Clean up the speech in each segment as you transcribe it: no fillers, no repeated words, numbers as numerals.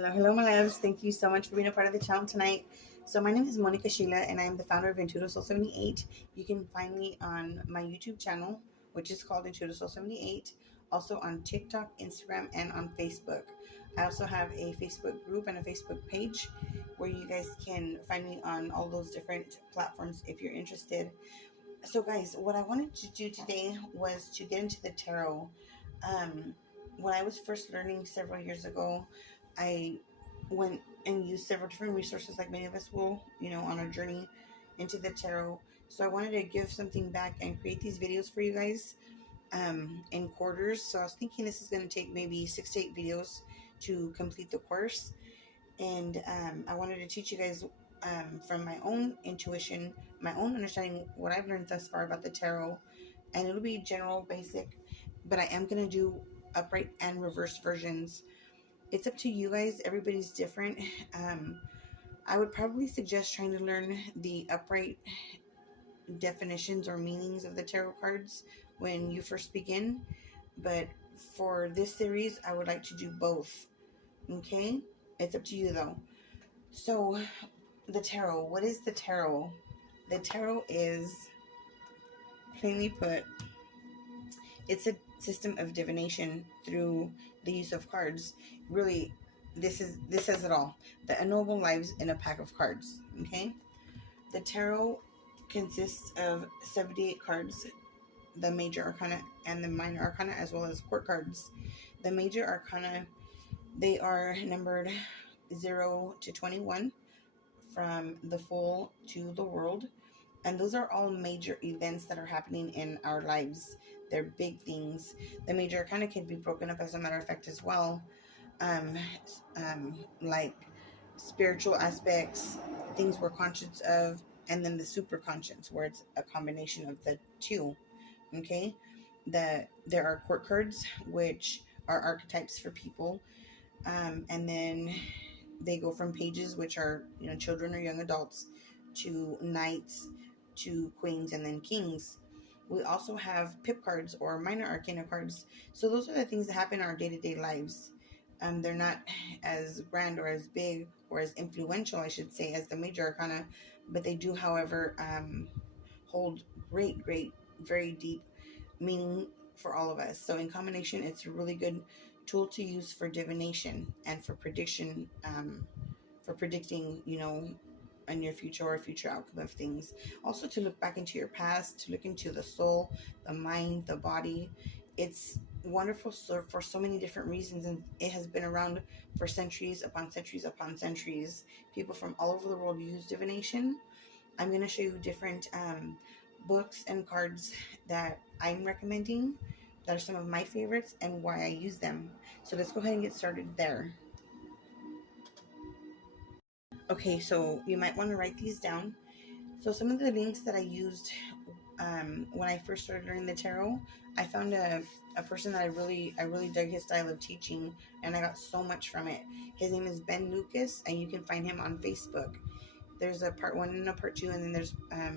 Hello, my loves. Thank you so much for being a part of the channel tonight. So my name is Monica Sheila, and I am the founder of Intuitive Soul 78. You can find me on my YouTube channel, which is called Intuitive Soul 78. Also on TikTok, Instagram, and on Facebook. I also have a Facebook group and a Facebook page where you guys can find me on all those different platforms if you're interested. So guys, what I wanted to do today was to get into the tarot. When I was first learning several years ago, I went and used several different resources like many of us will, on our journey into the tarot. So I wanted to give something back and create these videos for you guys in quarters. So I was thinking this is going to take maybe 6 to 8 videos to complete the course. And I wanted to teach you guys from my own intuition, my own understanding, what I've learned thus far about the tarot. And it'll be general, basic, but I am going to do upright and reverse versions. It's up to you guys. Everybody's different. I would probably suggest trying to learn the upright definitions or meanings of the tarot cards when you first begin. But for this series, I would like to do both. Okay? It's up to you though. So, the tarot. What is the tarot? The tarot is, plainly put, it's a system of divination through the use of cards. Really, this says it all. The unknowable lives in a pack of cards. Okay? The tarot consists of 78 cards, the major arcana and the minor arcana, as well as court cards. The major arcana, they are numbered 0 to 21, from the Fool to the World. And those are all major events that are happening in our lives. They're big things. The major arcana can be broken up, as a matter of fact, as well. Like spiritual aspects, things we're conscious of, and then the super conscious, where it's a combination of the two. Okay? There are court cards, which are archetypes for people. And then they go from pages, which are, children or young adults, to knights, to queens, and then kings. We also have pip cards or minor arcana cards. So those are the things that happen in our day-to-day lives. They're not as grand or as big or as influential, I should say, as the major arcana, but they do, however, hold great, very deep meaning for all of us. So in combination, it's a really good tool to use for divination and for prediction, for predicting, a near future or a future outcome of things. Also to look back into your past, to look into the soul, the mind, the body. It's wonderful for so many different reasons, and it has been around for centuries upon centuries upon centuries. People from all over the world use divination. I'm going to show you different books and cards that I'm recommending, that are some of my favorites, and why I use them. So let's go ahead and get started there. Okay, so you might want to write these down. So some of the links that I used when I first started learning the tarot, I found a person that I really dug his style of teaching, and I got so much from it. His name is Ben Lucas, and you can find him on Facebook. There's a part 1 and a part 2, and then there's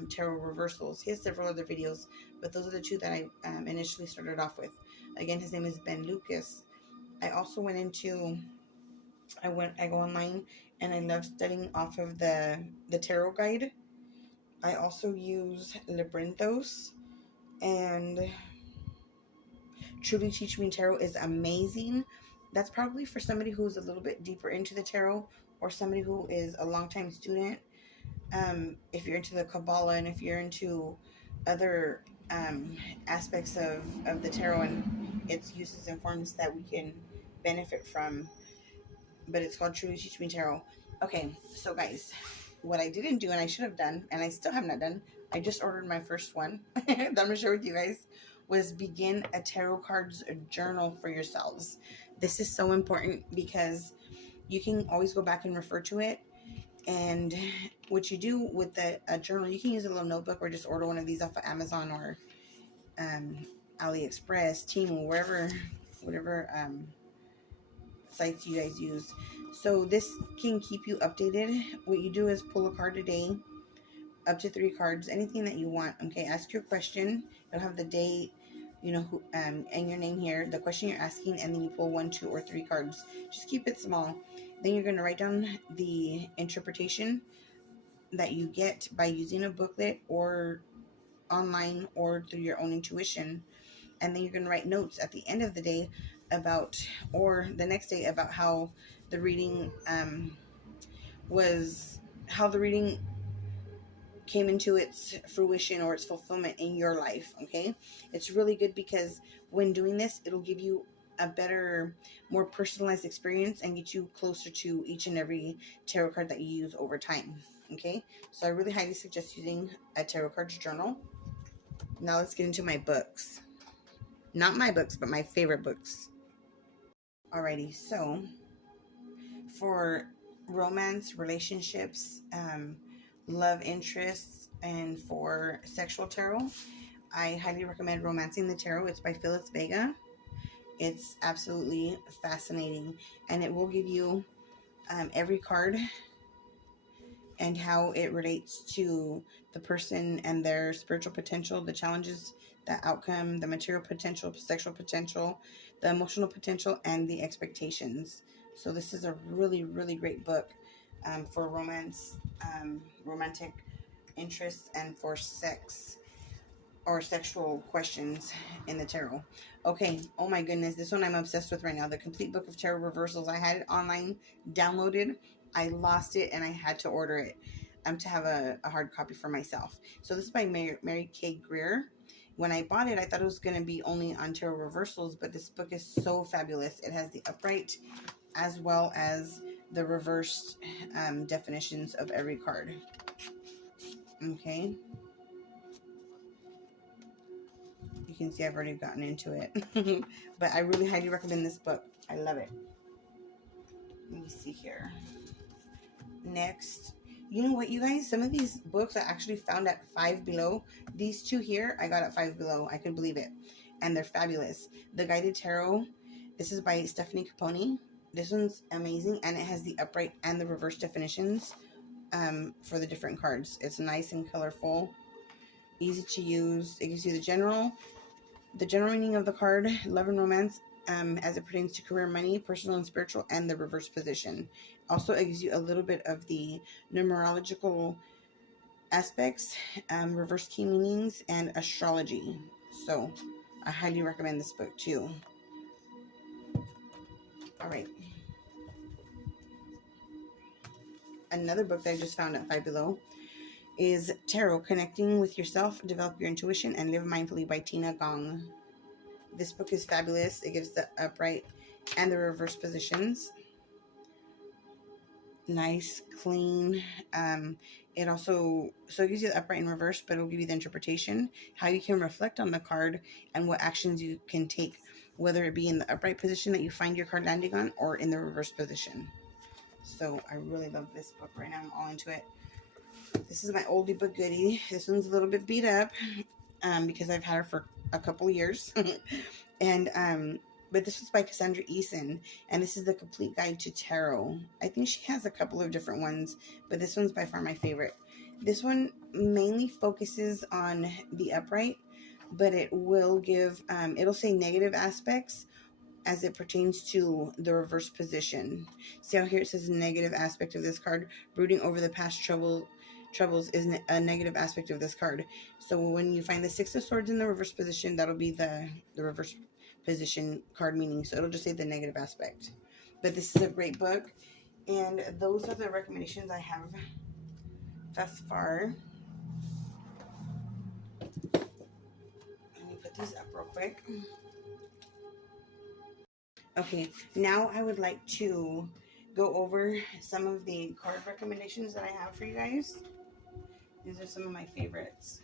tarot reversals. He has several other videos, but those are the two that I initially started off with. Again, his name is Ben Lucas. I also went into, I go online, and I love studying off of the tarot guide. I also use Labyrinthos, and Truly Teach Me Tarot is amazing. That's probably for somebody who's a little bit deeper into the tarot, or somebody who is a long-time student. If you're into the Kabbalah, and if you're into other aspects of the tarot and its uses and forms that we can benefit from. But it's called Truly Teach Me Tarot. Okay, so guys, what I didn't do, and I should have done, and I still have not done, I just ordered my first one that I'm going to share with you guys, was begin a tarot cards journal for yourselves. This is so important because you can always go back and refer to it. And what you do with a journal, you can use a little notebook, or just order one of these off of Amazon or AliExpress, Temu, whatever sites you guys use. So this can keep you updated. What you do is pull a card a day, up to 3 cards, anything that you want. Okay, ask your question. You'll have the date, who, and your name here, the question you're asking, and then you pull 1, 2, or 3 cards. Just keep it small. Then you're going to write down the interpretation that you get by using a booklet or online or through your own intuition. And then you're going to write notes at the end of the day about, or the next day, about how the reading how the reading came into its fruition or its fulfillment in your life. Okay, it's really good because when doing this, it'll give you a better, more personalized experience and get you closer to each and every tarot card that you use over time. Okay, so I really highly suggest using a tarot cards journal. Now let's get into my books. Not my books, but my favorite books. Alrighty, so for romance, relationships, love interests, and for sexual tarot, I highly recommend Romancing the Tarot. It's by Phyllis Vega. It's absolutely fascinating, and it will give you every card and how it relates to the person and their spiritual potential, the challenges, the outcome, the material potential, sexual potential, the emotional potential, and the expectations. So this is a really, really great book for romance, romantic interests, and for sex or sexual questions in the tarot. Okay, oh my goodness, this one I'm obsessed with right now. The Complete Book of Tarot Reversals. I had it online, downloaded. I lost it and I had to order it to have a hard copy for myself. So this is by Mary K. Greer. When I bought it, I thought it was going to be only on tarot reversals, but this book is so fabulous. It has the upright as well as the reversed definitions of every card. Okay. You can see I've already gotten into it. But I really highly recommend this book. I love it. Let me see here. Next. You know what, you guys? Some of these books I actually found at Five Below. These two here, I got at Five Below. I couldn't believe it. And they're fabulous. The Guided Tarot. This is by Stephanie Capone. This one's amazing. And it has the upright and the reverse definitions for the different cards. It's nice and colorful. Easy to use. It gives you the general meaning of the card, love and romance, as it pertains to career, money, personal and spiritual, and the reverse position. Also, it gives you a little bit of the numerological aspects, reverse key meanings, and astrology. So, I highly recommend this book too. All right. Another book that I just found at Five Below is Tarot, Connecting with Yourself, Develop Your Intuition, and Live Mindfully by Tina Gong. This book is fabulous. It gives the upright and the reverse positions. Nice, clean. It gives you the upright and reverse, but it'll give you the interpretation, how you can reflect on the card, and what actions you can take, whether it be in the upright position that you find your card landing on or in the reverse position. So I really love this book right now. I'm all into it. This is my oldie but goodie. This one's a little bit beat up because I've had her for a couple years. And but this was by Cassandra Eason, and this is the Complete Guide to Tarot. I think she has a couple of different ones, but this one's by far my favorite. This one mainly focuses on the upright, but it will give it'll say negative aspects as it pertains to the reverse position. See how here it says negative aspect of this card, brooding over the past troubles is a negative aspect of this card. So when you find the Six of Swords in the reverse position, that'll be the reverse position card meaning. So it'll just say the negative aspect. But this is a great book, and those are the recommendations I have thus far. Let me put these up real quick. Okay, now I would like to go over some of the card recommendations that I have for you guys. These are some of my favorites.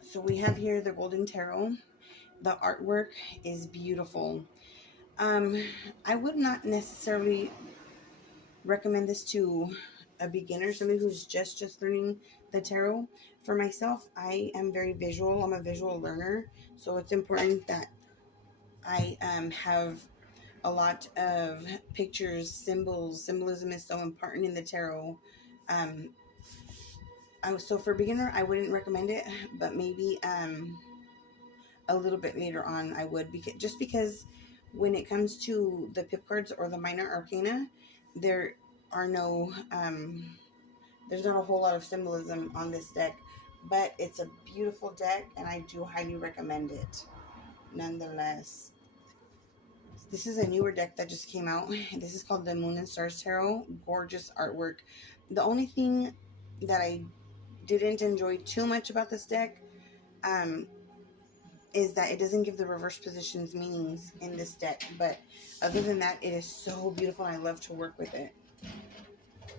So we have here the Golden Tarot. The artwork is beautiful. I would not necessarily recommend this to a beginner, somebody who's just learning the tarot. For myself, I am very visual. I'm a visual learner, so it's important that I have a lot of pictures, symbols. Symbolism is so important in the tarot. So for a beginner, I wouldn't recommend it, but maybe a little bit later on I would, because when it comes to the pip cards or the minor arcana, there are no there's not a whole lot of symbolism on this deck, but it's a beautiful deck and I do highly recommend it nonetheless. This is a newer deck that just came out. This is called the Moon and Stars Tarot. Gorgeous artwork. The only thing that I didn't enjoy too much about this deck is that it doesn't give the reverse positions meanings in this deck. But other than that, it is so beautiful and I love to work with it.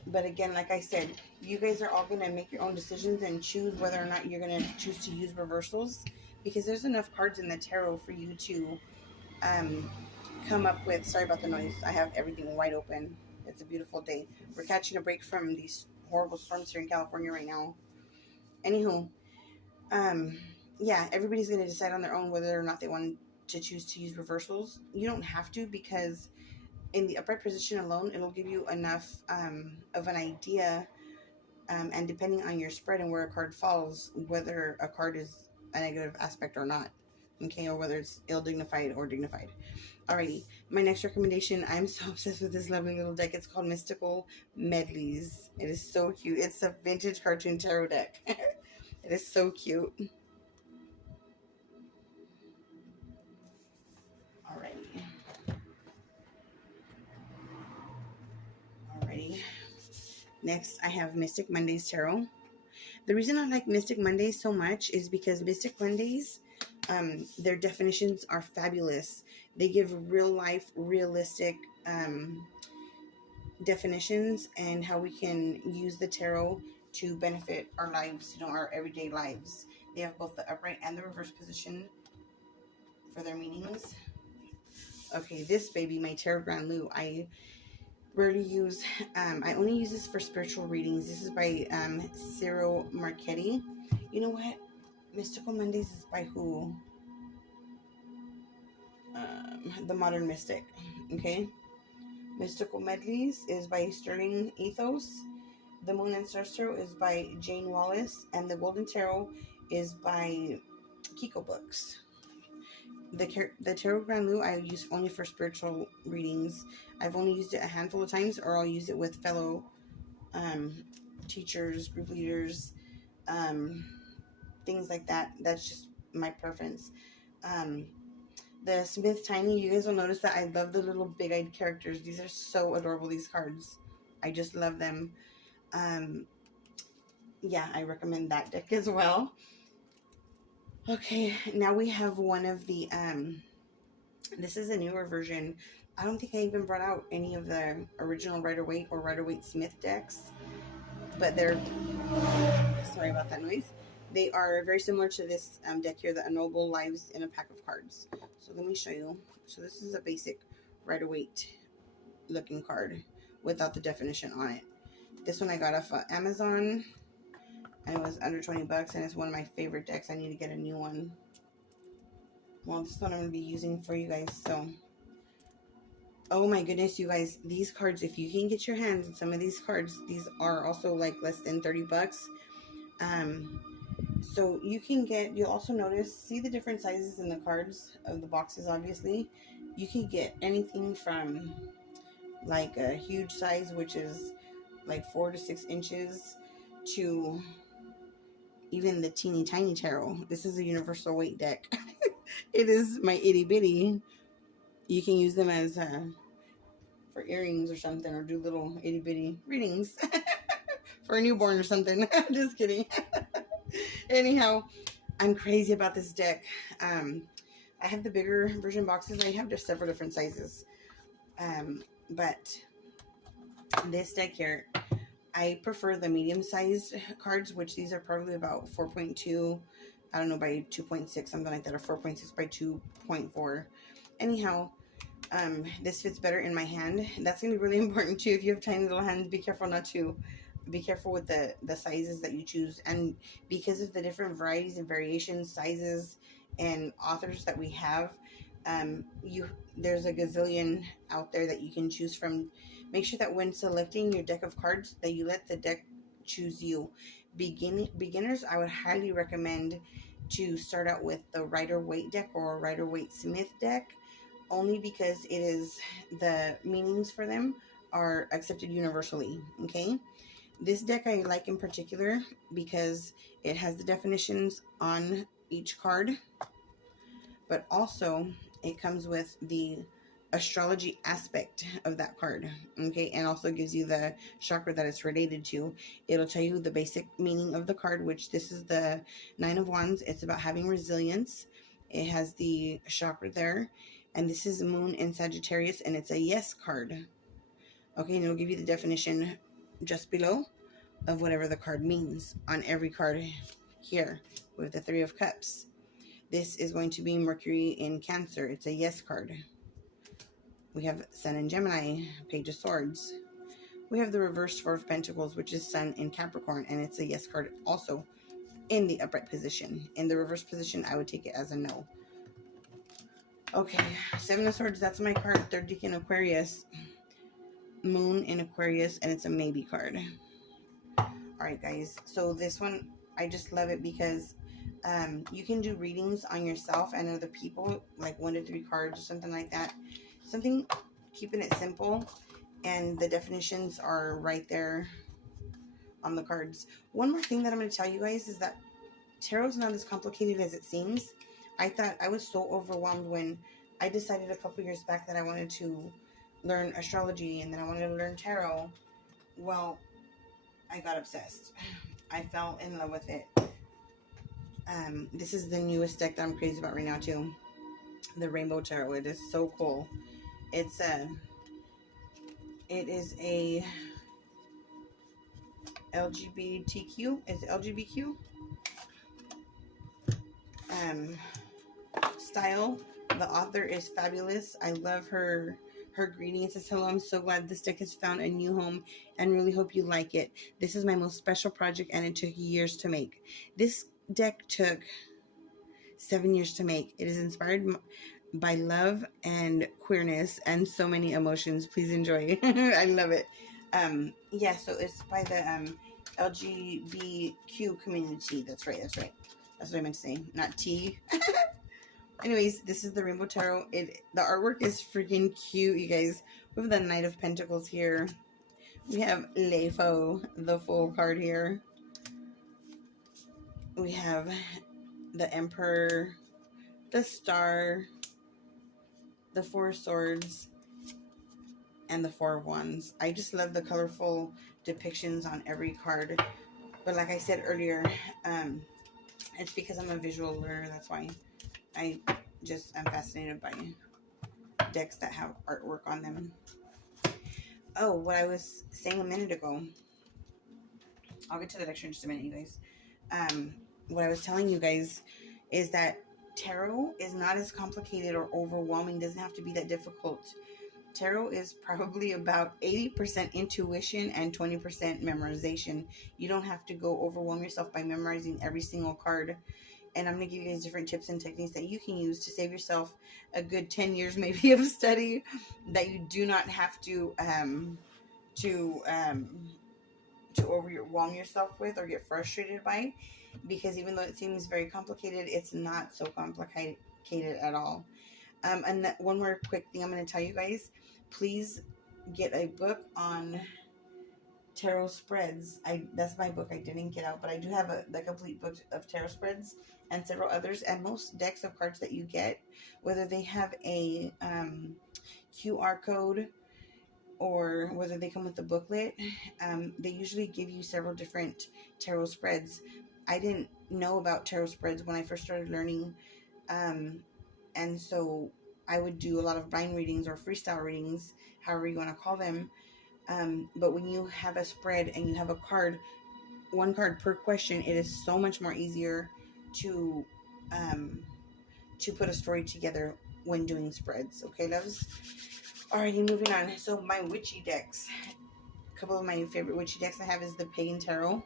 But again, like I said, you guys are all going to make your own decisions and choose whether or not you're going to choose to use reversals, because there's enough cards in the tarot for you to come up with. Sorry about the noise. I have everything wide open. It's a beautiful day. We're catching a break from these horrible storms here in California right now. Anywho, yeah, everybody's going to decide on their own whether or not they want to choose to use reversals. You don't have to, because in the upright position alone, it'll give you enough of an idea, and depending on your spread and where a card falls, whether a card is a negative aspect or not, okay, or whether it's ill-dignified or dignified. Alrighty, my next recommendation, I'm so obsessed with this lovely little deck. It's called Mystical Medleys. It is so cute. It's a vintage cartoon tarot deck. It is so cute. Alrighty. Next, I have Mystic Mondays Tarot. The reason I like Mystic Mondays so much is because Mystic Mondays, their definitions are fabulous. They give real life, realistic definitions and how we can use the tarot to benefit our lives, our everyday lives. They have both the upright and the reverse position for their meanings. Okay, this baby, my Tarot Grand Lou, I rarely use, I only use this for spiritual readings. This is by Cyril Marchetti. You know what? Mystical Mondays is by who? The Modern Mystic. Okay. Mystical Medleys is by Sterling Ethos. The Moon and Stars Tarot is by Jane Wallace. And the Golden Tarot is by Kiko Books. The Tarot Grand Lou I use only for spiritual readings. I've only used it a handful of times, or I'll use it with fellow teachers, group leaders, things like that. That's just my preference. The Smith Tiny, you guys will notice that I love the little big-eyed characters. These are so adorable, these cards. I just love them. Yeah, I recommend that deck as well. Okay, now we have one of the, this is a newer version. I don't think I even brought out any of the original Rider-Waite or Rider-Waite-Smith decks, but they're, sorry about that noise. They are very similar to this deck here, the A Noble Lives in a Pack of Cards. So let me show you. So this is a basic Rider-Waite looking card without the definition on it. This one I got off of Amazon. And it was under 20 bucks, and it's one of my favorite decks. I need to get a new one. Well, this is what I'm going to be using for you guys. So, oh my goodness, you guys, these cards, if you can get your hands on some of these cards, these are also like less than 30 bucks. So you can get, you'll also notice, see the different sizes in the cards of the boxes, obviously. You can get anything from like a huge size, which is like 4 to 6 inches, to even the teeny tiny tarot. This is a universal weight deck. It is my itty bitty. You can use them as for earrings or something, or do little itty bitty readings for a newborn or something. Just kidding. Anyhow, I'm crazy about this deck. I have the bigger version boxes. I have just several different sizes. But this deck here, I prefer the medium-sized cards, which these are probably about 4.2, I don't know, by 2.6, something like that, or 4.6 by 2.4. Anyhow, this fits better in my hand. That's going to be really important, too. If you have tiny little hands, be careful be careful with the sizes that you choose. And because of the different varieties and variations, sizes, and authors that we have, there's a gazillion out there that you can choose from. Make sure that when selecting your deck of cards, that you let the deck choose you. Beginners, I would highly recommend to start out with the Rider-Waite deck or Rider-Waite-Smith deck, only because it is, the meanings for them are accepted universally. Okay, this deck I like in particular because it has the definitions on each card, but also it comes with the astrology aspect of that card. Okay, and also gives you the chakra that it's related to. It'll tell you the basic meaning of the card, which this is the Nine of Wands. It's about having resilience. It has the chakra there, and this is Moon in Sagittarius, and it's a yes card. Okay, and it'll give you the definition just below of whatever the card means on every card here with the Three of Cups. This is going to be Mercury in Cancer. It's a yes card. We have Sun in Gemini, Page of Swords. We have the reversed Four of Pentacles, which is Sun in Capricorn, and it's a yes card also in the upright position. In the reverse position, I would take it as a no. Okay, Seven of Swords, that's my card. Third Decan Aquarius, Moon in Aquarius, and it's a maybe card. Alright guys, so this one, I just love it because you can do readings on yourself and other people, like 1 to 3 cards or something like that. Something, keeping it simple, and the definitions are right there on the cards. One more thing that I'm going to tell you guys is that tarot's not as complicated as it seems. I thought, I was so overwhelmed when I decided a couple years back that I wanted to learn astrology and then I wanted to learn tarot. Well, I got obsessed. I fell in love with it. This is the newest deck that I'm crazy about right now too. The Rainbow Tarot. It is so cool. It is a LGBTQ. Is it LGBTQ? Style. The author is fabulous. I love her greeting. It says, hello, I'm so glad this deck has found a new home and really hope you like it. This is my most special project and it took years to make. This deck took 7 years to make. It is inspired by love and queerness and so many emotions. Please enjoy. I love it. Yeah, so it's by the LGBTQ community. That's right. That's what I meant to say, not T. Anyways, this is the Rainbow Tarot. The artwork is freaking cute, you guys. We have the Knight of Pentacles here. We have Lefo, the full card here. We have the Emperor, the Star, the Four of Swords, and the Four of Wands. I just love the colorful depictions on every card. But like I said earlier, it's because I'm a visual learner. That's why I'm fascinated by decks that have artwork on them. Oh, what I was saying a minute ago. I'll get to the lecture in just a minute, you guys. What I was telling you guys is that tarot is not as complicated or overwhelming. Doesn't have to be that difficult. Tarot is probably about 80% intuition and 20% memorization. You don't have to go overwhelm yourself by memorizing every single card. And I'm going to give you guys different tips and techniques that you can use to save yourself a good 10 years maybe of study that you do not have to overwhelm yourself with or get frustrated by, because even though it seems very complicated, it's not so complicated at all. And one more quick thing I'm going to tell you guys, please get a book on tarot spreads. That's my book I didn't get out, but I do have the complete book of tarot spreads and several others. And most decks of cards that you get, whether they have a QR code or whether they come with a booklet, they usually give you several different tarot spreads. I didn't know about tarot spreads when I first started learning, and so I would do a lot of blind readings or freestyle readings, however you want to call them. But when you have a spread and you have a card, one card per question, it is so much more easier to put a story together when doing spreads. Okay, loves? Alrighty, moving on. So my witchy decks. A couple of my favorite witchy decks I have is the Pagan Tarot.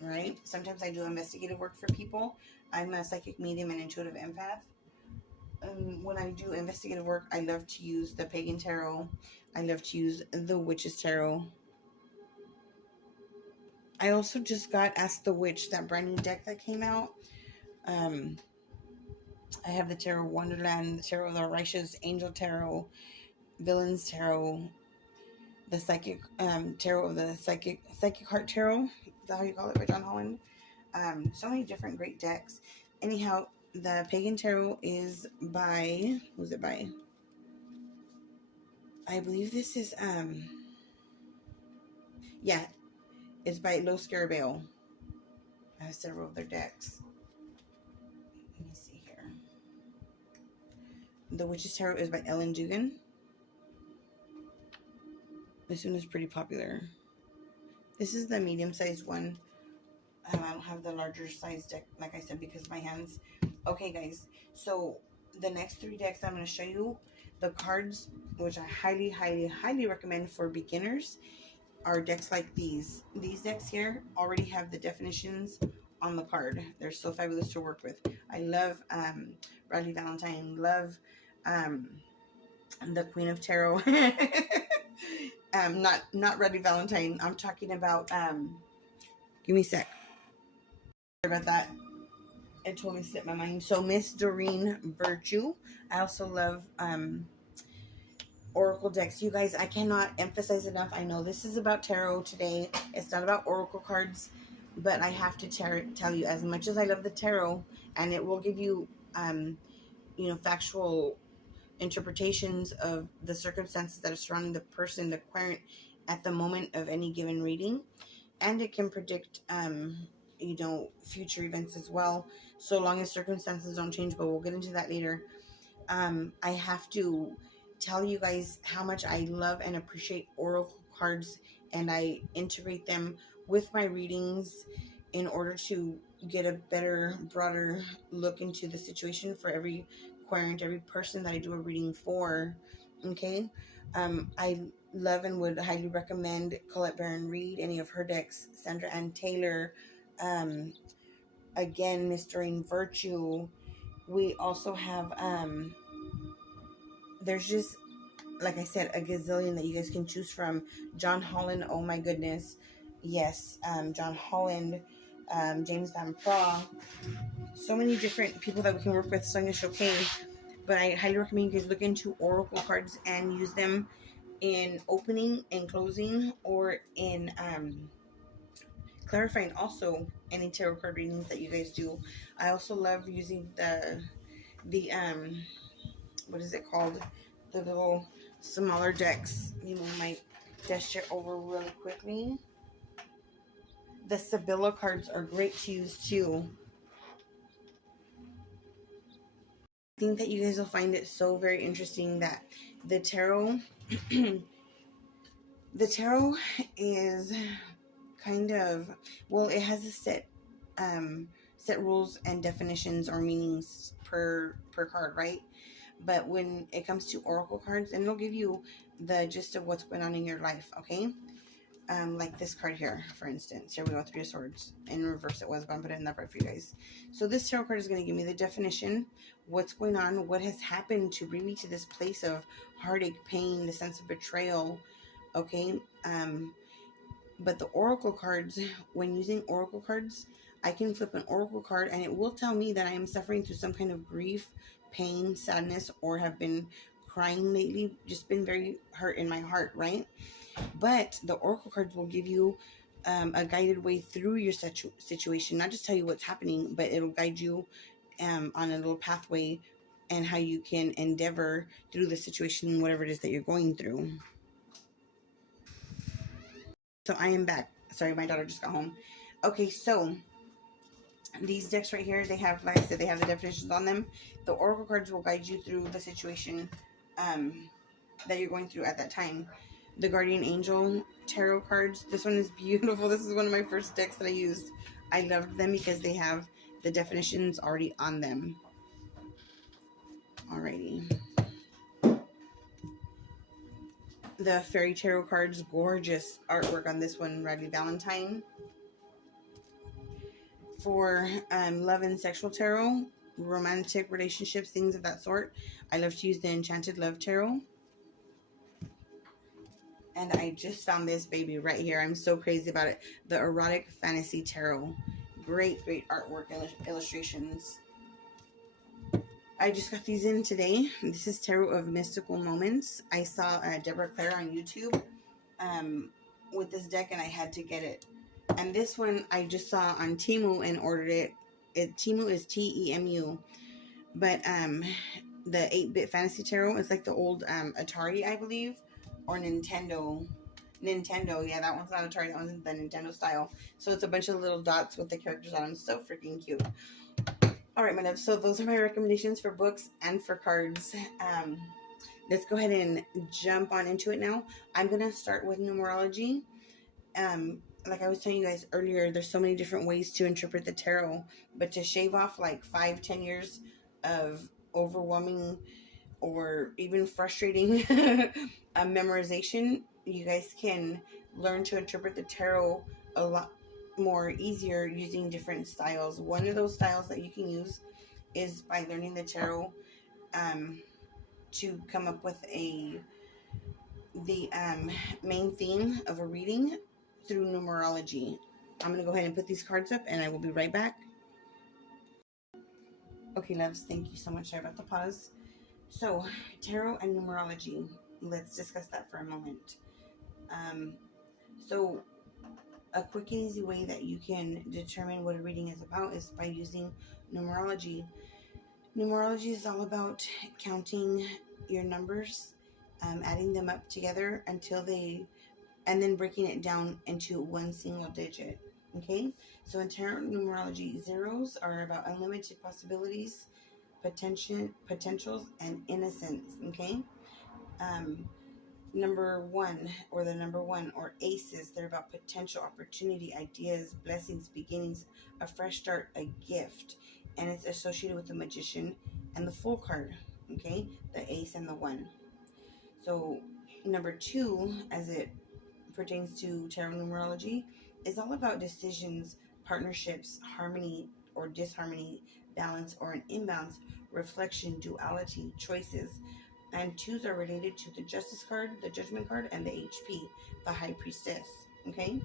Right? Sometimes I do investigative work for people. I'm a psychic medium and intuitive empath. When I do investigative work, I love to use the Pagan Tarot. I love to use the Witch's Tarot. I also just got Ask the Witch, that brand new deck that came out. I have the Tarot Wonderland, the Tarot of the Righteous, Angel Tarot, Villains Tarot, the Psychic Tarot of the Psychic Heart Tarot. Is that how you call it, by John Holland? So many different great decks. Anyhow, the Pagan Tarot is by, who's it by? I believe this is yeah, it's by Los Scarabeo. I have several of their decks. Let me see here. The Witch's Tarot is by Ellen Dugan. This one is pretty popular. This is the medium-sized one. I don't have the larger size deck, like I said, because my hands. Okay, guys. So the next 3 decks I'm going to show you, the cards, which I highly, highly, highly recommend for beginners, are decks like these. These decks here already have the definitions on the card. They're so fabulous to work with. I love Bradley Valentine. Love the Queen of Tarot. Not Bradley Valentine. I'm talking about give me a sec. Sorry about that. It totally slipped my mind. So Miss Doreen Virtue. I also love Oracle decks. You guys, I cannot emphasize enough. I know this is about tarot today. It's not about Oracle cards, but I have to tell you, as much as I love the tarot, and it will give you, you know, factual interpretations of the circumstances that are surrounding the person, the querent, at the moment of any given reading, and it can predict, you know, future events as well, so long as circumstances don't change. But we'll get into that later. I have to tell you guys how much I love and appreciate Oracle cards, and I integrate them with my readings in order to get a better, broader look into the situation for every querent, every person that I do a reading for. Okay, I love and would highly recommend Colette Baron Reed, any of her decks, Sandra Ann Taylor, again, Miss Doreen Virtue. We also have there's just, like I said, a gazillion that you guys can choose from. John Holland, oh my goodness, yes, John Holland, James Van Praagh, so many different people that we can work with. Sonia Choquet. But I highly recommend you guys look into Oracle cards and use them in opening and closing, or in clarifying also any tarot card readings that you guys do. I also love using the what is it called? The little smaller decks. You know, my gesture over really quickly. The Sibylla cards are great to use too. I think that you guys will find it so very interesting that the tarot, the tarot is kind of, well, it has a set rules and definitions or meanings per card, right? But when it comes to Oracle cards, and it'll give you the gist of what's going on in your life, okay? Like this card here, for instance. Here we go, 3 of Swords. In reverse it was, but I'm putting it in that right for you guys. So this tarot card is going to give me the definition, what's going on, what has happened to bring me to this place of heartache, pain, the sense of betrayal, okay? But the Oracle cards, when using Oracle cards, I can flip an Oracle card and it will tell me that I am suffering through some kind of grief, pain, sadness, or have been crying lately, just been very hurt in my heart, right? But the Oracle cards will give you a guided way through your situation, not just tell you what's happening, but it'll guide you on a little pathway and how you can endeavor through the situation, whatever it is that you're going through. So I am back. Sorry, my daughter just got home. Okay, so these decks right here, they have, like I said, they have the definitions on them. The Oracle cards will guide you through the situation that you're going through at that time. The Guardian Angel tarot cards, this one is beautiful. This is one of my first decks that I used. I loved them because they have the definitions already on them. Alrighty. The Fairy Tarot cards, gorgeous artwork on this one, Bradley Valentine. For love and sexual tarot, romantic relationships, things of that sort, I love to use the Enchanted Love Tarot. And I just found this baby right here. I'm so crazy about it. The Erotic Fantasy Tarot. Great, great artwork illustrations. I just got these in today. This is Tarot of Mystical Moments. I saw Deborah Claire on YouTube with this deck, and I had to get it. And this one I just saw on Temu and ordered it. Temu is Temu. But the 8-bit Fantasy Tarot is like the old Atari, I believe, or Nintendo. Yeah, that one's not Atari. That one's the Nintendo style. So it's a bunch of little dots with the characters on them. So freaking cute. All right, my love. So those are my recommendations for books and for cards. Let's go ahead and jump on into it now. I'm going to start with numerology. Like I was telling you guys earlier, there's so many different ways to interpret the tarot. But to shave off like 5-10 years of overwhelming or even frustrating memorization, you guys can learn to interpret the tarot a lot more easier using different styles. One of those styles that you can use is by learning the tarot to come up with the main theme of a reading through numerology. I'm going to go ahead and put these cards up, and I will be right back. Okay, loves, thank you so much. Sorry about the pause. So, tarot and numerology. Let's discuss that for a moment. So, a quick and easy way that you can determine what a reading is about is by using numerology. Numerology is all about counting your numbers, adding them up together and then breaking it down into one single digit. Okay, so in tarot numerology, zeros are about unlimited possibilities, potentials, and innocence. Okay, number one or aces, they're about potential, opportunity, ideas, blessings, beginnings, a fresh start, a gift, and it's associated with the magician and the Fool card. Okay, the ace and the 1. So number 2, as it pertains to tarot numerology, is all about decisions, partnerships, harmony or disharmony, balance or an imbalance, reflection, duality, choices. And 2s are related to the Justice card, the Judgment card, and the HP, the High Priestess. Okay?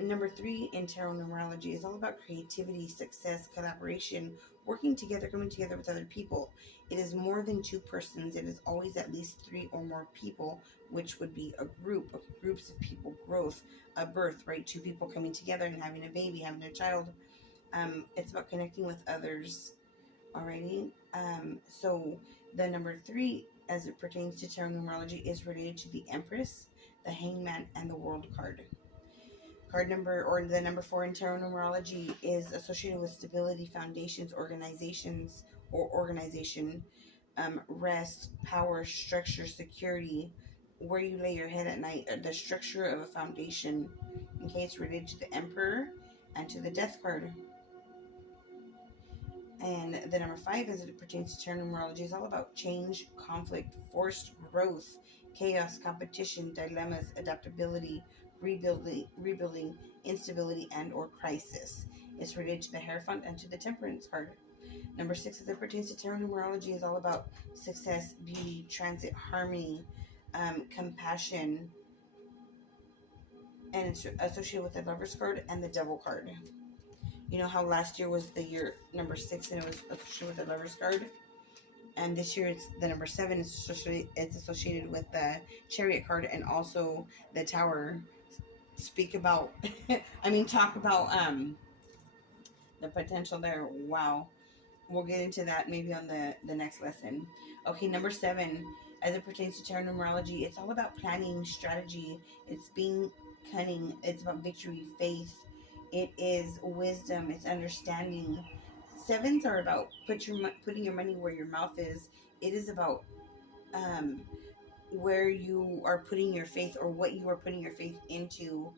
Number 3 in tarot numerology is all about creativity, success, collaboration, working together, coming together with other people. It is more than 2 persons. It is always at least 3 or more people, which would be a group of groups of people, growth, a birth, right? 2 people coming together and having a baby, having a child. It's about connecting with others. Alrighty. So the number 3, as it pertains to tarot numerology, is related to the Empress, the Hangman, and the World card. The number 4 in tarot numerology is associated with stability, foundations, organizations, or organization, rest, power, structure, security, where you lay your head at night, the structure of a foundation. Okay, it's related to the Emperor and to the Death card. And the number 5, as it pertains to tarot numerology, is all about change, conflict, forced growth, chaos, competition, dilemmas, adaptability, rebuilding, instability, and or crisis. It's related to the Hierophant and to the Temperance card. Number 6, as it pertains to tarot numerology, is all about success, beauty, transit, harmony, compassion, and it's associated with the Lover's card and the Devil card. You know how last year was the year number 6 and it was associated with the Lover's card? And this year it's the number 7. It's associated with the Chariot card and also the Tower. Talk about the potential there. Wow. We'll get into that maybe on the next lesson. Okay, number 7, as it pertains to tarot numerology, it's all about planning, strategy. It's being cunning. It's about victory, faith. It is wisdom. It's understanding. 7s are about putting your money where your mouth is. It is about where you are putting your faith or what you are putting your faith into.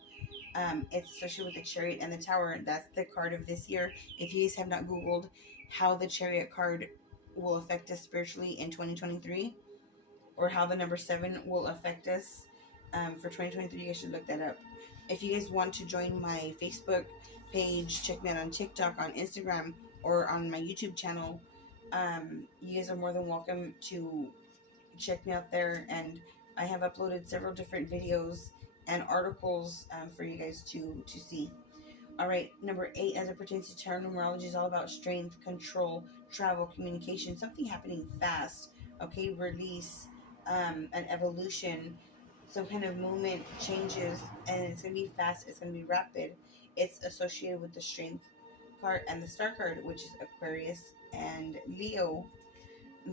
It's associated with the Chariot and the Tower. That's the card of this year. If you guys have not Googled how the Chariot card will affect us spiritually in 2023, or how the number 7 will affect us for 2023, you guys should look that up. If you guys want to join my Facebook page, check me out on TikTok, on Instagram, or on my YouTube channel, you guys are more than welcome to check me out there. And I have uploaded several different videos and articles for you guys to see. All right, number 8, as it pertains to tarot numerology, is all about strength, control, travel, communication, something happening fast, okay, release, an evolution, some kind of movement, changes, and it's going to be fast, it's going to be rapid. It's associated with the Strength card and the Star card, which is Aquarius and Leo.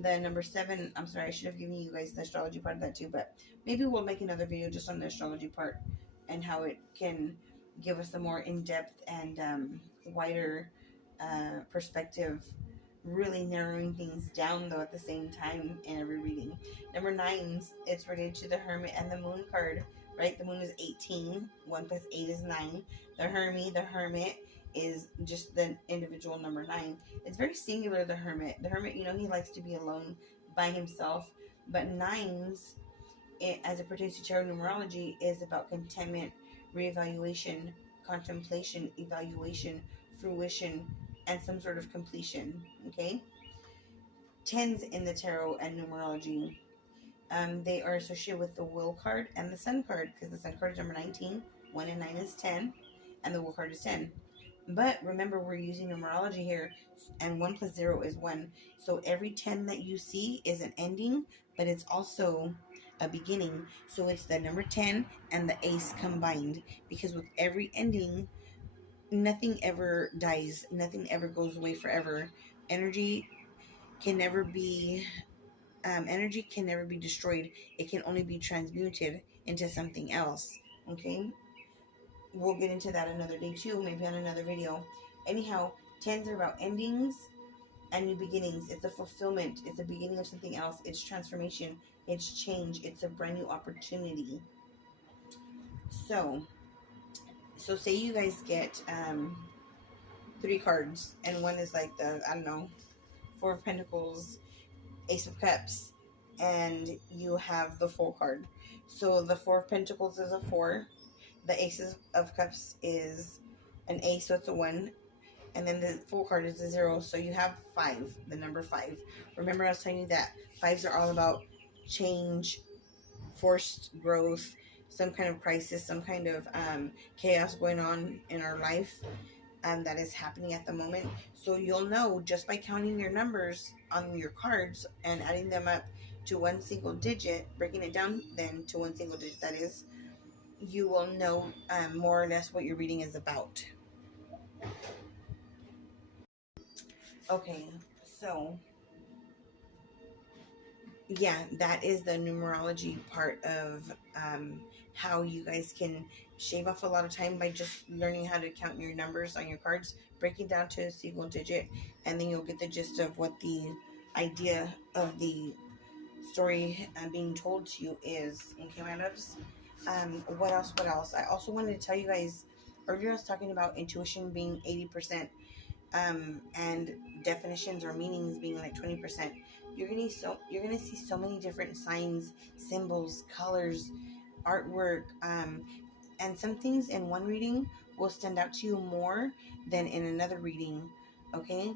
The number 7, I'm sorry, I should have given you guys the astrology part of that too, but maybe we'll make another video just on the astrology part and how it can give us a more in-depth and wider perspective, really narrowing things down though at the same time in every reading. Number 9, it's related to the Hermit and the Moon card, right? The Moon is 18, 1 plus 8 is 9. The Hermit is just the individual number 9. It's very singular, the Hermit. The Hermit, you know, he likes to be alone by himself, but 9s, as it pertains to tarot numerology, is about contentment, reevaluation, contemplation, evaluation, fruition, and some sort of completion, okay? 10s in the tarot and numerology, they are associated with the Will card and the Sun card, because the Sun card is number 19, 1 and 9 is 10, and the Will card is 10. But remember, we're using numerology here, and 1 plus 0 is 1. So every 10 that you see is an ending, but it's also a beginning. So it's the number 10 and the ace combined, because with every ending, nothing ever dies, nothing ever goes away forever. Energy can never be destroyed. It can only be transmuted into something else, okay? We'll get into that another day too, maybe on another video. Anyhow, 10s are about endings and new beginnings. It's a fulfillment. It's a beginning of something else. It's transformation. It's change. It's a brand new opportunity. So say you guys get 3 cards, and one is like the, I don't know, 4 of Pentacles, Ace of Cups, and you have the Fool card. So the 4 of Pentacles is a 4. The Ace of Cups is an ace, so it's a 1. And then the Fool card is a 0, so you have 5, the number 5. Remember I was telling you that 5s are all about change, forced growth, some kind of crisis, some kind of chaos going on in our life that is happening at the moment. So you'll know just by counting your numbers on your cards and adding them up to one single digit, breaking it down then to one single digit, that is, you will know more or less what your reading is about. Okay, so yeah, that is the numerology part of how you guys can shave off a lot of time by just learning how to count your numbers on your cards, break it down to a single digit, and then you'll get the gist of what the idea of the story being told to you is. Okay, my loves? What else? I also wanted to tell you guys, earlier I was talking about intuition being 80%, and definitions or meanings being like 20%. You're gonna see so many different signs, symbols, colors, artwork, and some things in one reading will stand out to you more than in another reading. Okay,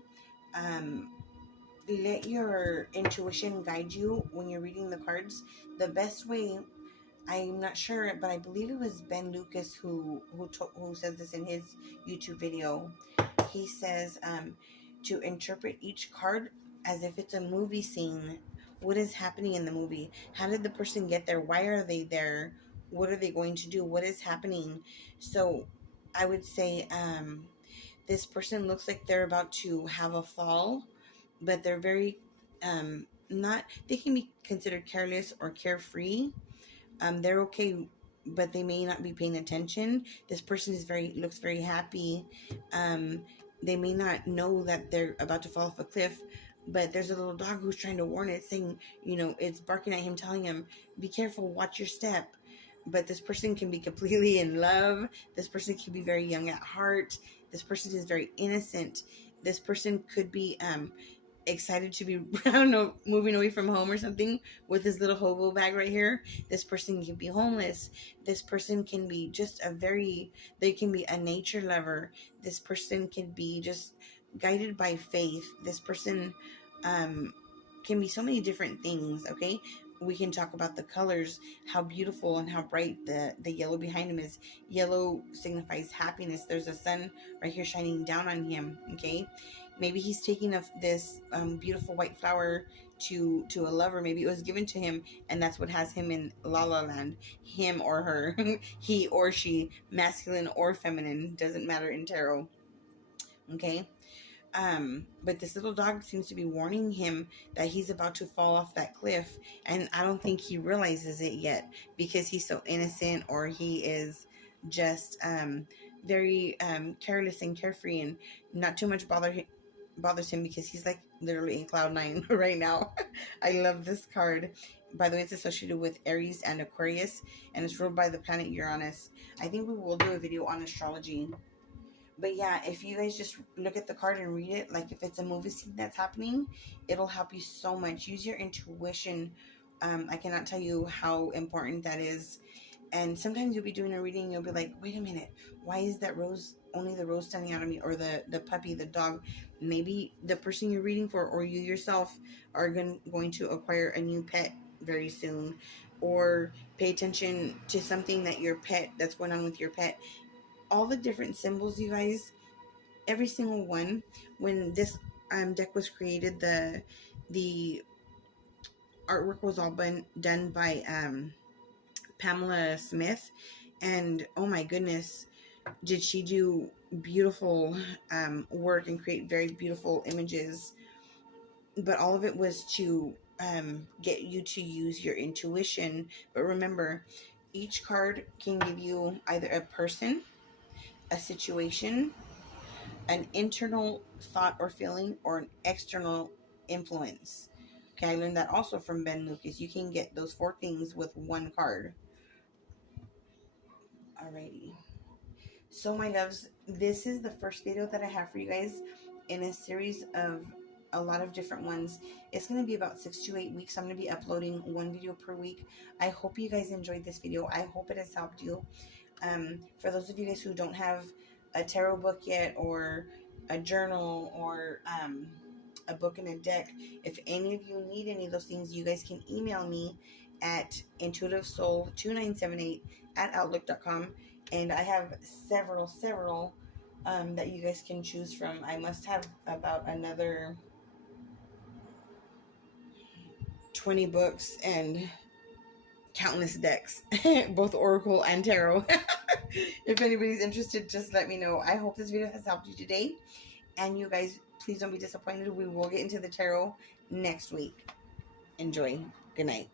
let your intuition guide you when you're reading the cards. The best way, I'm not sure, but I believe it was Ben Lucas who says this in his YouTube video. He says to interpret each card as if it's a movie scene. What is happening in the movie? How did the person get there? Why are they there? What are they going to do? What is happening? So I would say this person looks like they're about to have a fall, but they're very they can be considered careless or carefree. They're okay, but they may not be paying attention. This person looks very happy. They may not know that they're about to fall off a cliff, but there's a little dog who's trying to warn it, saying, it's barking at him, telling him, be careful, watch your step. But this person can be completely in love. This person can be very young at heart. This person is very innocent. This person could be excited to be, I don't know, moving away from home or something with this little hobo bag right here. This person can be homeless. This person can be just they can be a nature lover. This person can be just guided by faith. This person can be so many different things, okay? we can talk about the colors, how beautiful and how bright the yellow behind him is. Yellow signifies happiness. There's a sun right here shining down on him. Okay, maybe he's taking this beautiful white flower to a lover. Maybe it was given to him, and that's what has him in La La Land. Him or her, he or she, masculine or feminine, doesn't matter in tarot. Okay. But this little dog seems to be warning him that he's about to fall off that cliff, and I don't think he realizes it yet because he's so innocent, or he is just very careless and carefree, and not too much bothers him because he's like literally in cloud nine right now. I love this card. By the way, it's associated with Aries and Aquarius, and it's ruled by the planet Uranus. I think we will do a video on astrology. But yeah, if you guys just look at the card and read it, like if it's a movie scene that's happening, it'll help you so much. Use your intuition. I cannot tell you how important that is. And sometimes you'll be doing a reading and you'll be like, wait a minute, why is that rose, only the rose standing out of me? Or the puppy, the dog. Maybe the person you're reading for, or you yourself, are going to acquire a new pet very soon. Or pay attention to something that your pet, that's going on with your pet. All the different symbols, you guys, every single one. When this deck was created, the artwork was all done by Pamela Smith, and oh my goodness, did she do beautiful work and create very beautiful images. But all of it was to get you to use your intuition. But remember, each card can give you either a person, a situation, an internal thought or feeling, or an external influence. Okay, I learned that also from Ben Lucas. You can get those 4 things with one card. Alrighty. So my loves, this is the first video that I have for you guys in a series of a lot of different ones. It's going to be about 6 to 8 weeks. I'm going to be uploading 1 video per week. I hope you guys enjoyed this video. I hope it has helped you. For those of you guys who don't have a tarot book yet, or a journal, or a book and a deck, if any of you need any of those things, you guys can email me at intuitivesoul2978@outlook.com, and I have several that you guys can choose from. I must have about another 20 books and countless decks, both Oracle and Tarot. If anybody's interested, just let me know. I hope this video has helped you today. And you guys, please don't be disappointed. We will get into the Tarot next week. Enjoy. Good night.